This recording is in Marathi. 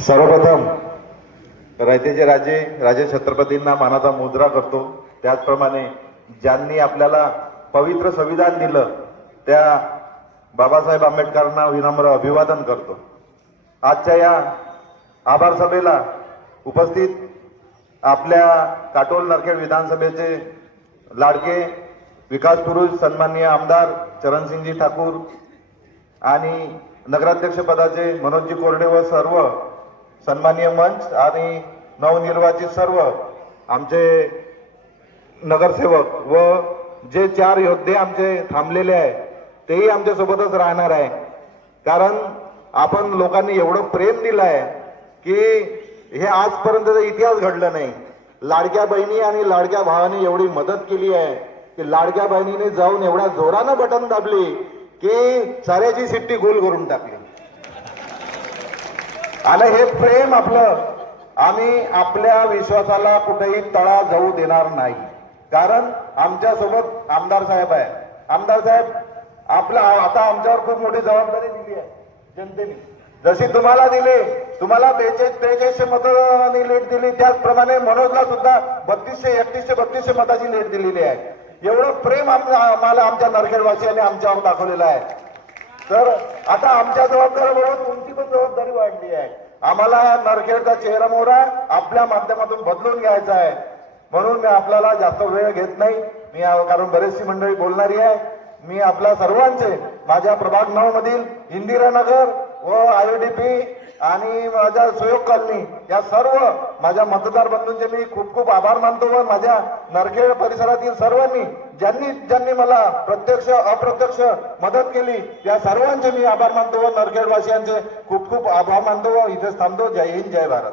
सर्वप्रथम रयतेचे राजे छत्रपतींना मानाचा मुजरा करतो। त्याचप्रमाणे ज्यांनी आपल्याला पवित्र संविधान दिलं त्या बाबासाहेब आंबेडकरांना विनम्र अभिवादन करतो। आजच्या या आभार सभेला उपस्थित आपल्या काटोल नरखेड विधानसभेचे लाडके विकास पुरुष सन्माननीय आमदार चरणसिंगजी ठाकूर आणि नगराध्यक्ष पदाचे मनोजजी कोरडे व सर्व सन्माननीय मंच आणि नवनिर्वाचित सर्व आमचे नगरसेवक व जे 4 योद्धे आमचे थांबलेले आहे तेही आमच्या सोबतच राहणार आहे। कारण आपण लोकांनी एवढं प्रेम दिलं आहे की हे आजपर्यंत इतिहास घडला नाही। लाडक्या बहिणी आणि लाडक्या भावाने एवढी मदत केली आहे की लाडक्या बहिणीने जाऊन एवढ्या जोरानं बटन दाबली की साऱ्याची सिट्टी गोल करून टाकली। आणि हे प्रेम आपलं आम्ही आपल्या विश्वासाला कुठेही तडा जाऊ देणार नाही। कारण आमच्या सोबत आमदार साहेब आहे। आमदार साहेब आपला आता आमच्यावर खूप मोठी जबाबदारी दिली आहे जनतेने। जशी तुम्हाला दिली, तुम्हाला 4300 मतांनी लीड दिली, त्याचप्रमाणे मनोजला सुद्धा 3200 मताची लीड दिलेली आहे। एवढं प्रेम आम्हाला आमच्या नरखेडवासियांनी आमच्यावर दाखवलेलं आहे। तर आता आमच्या जबाबदारीबरोबर तुमची पण जबाबदारी वाढली आहे। आम्हाला नरखेडचा चेहरा मोहरा आपल्या माध्यमातून बदलून घ्यायचा आहे। म्हणून मी आपल्याला जास्त वेळ घेत नाही, मी कारण बरेचशी मंडळी बोलणारी आहे। मी आपल्या सर्वांचे माझ्या प्रभाग 9 मधील इंदिरानगर व IODP आणि माझ्या सुयोग कॉलनी या सर्व माझ्या मतदार बंधूंचे मी खूप खूप आभार मानतो व माझ्या नरखेड परिसरातील सर्वांनी ज्यांनी मला प्रत्यक्ष अप्रत्यक्ष मदत केली या सर्वांचे मी आभार मानतो व नरखेडवासियांचे खूप खूप आभार मानतो व इथेच थांबतो। जय हिंद, जय भारत।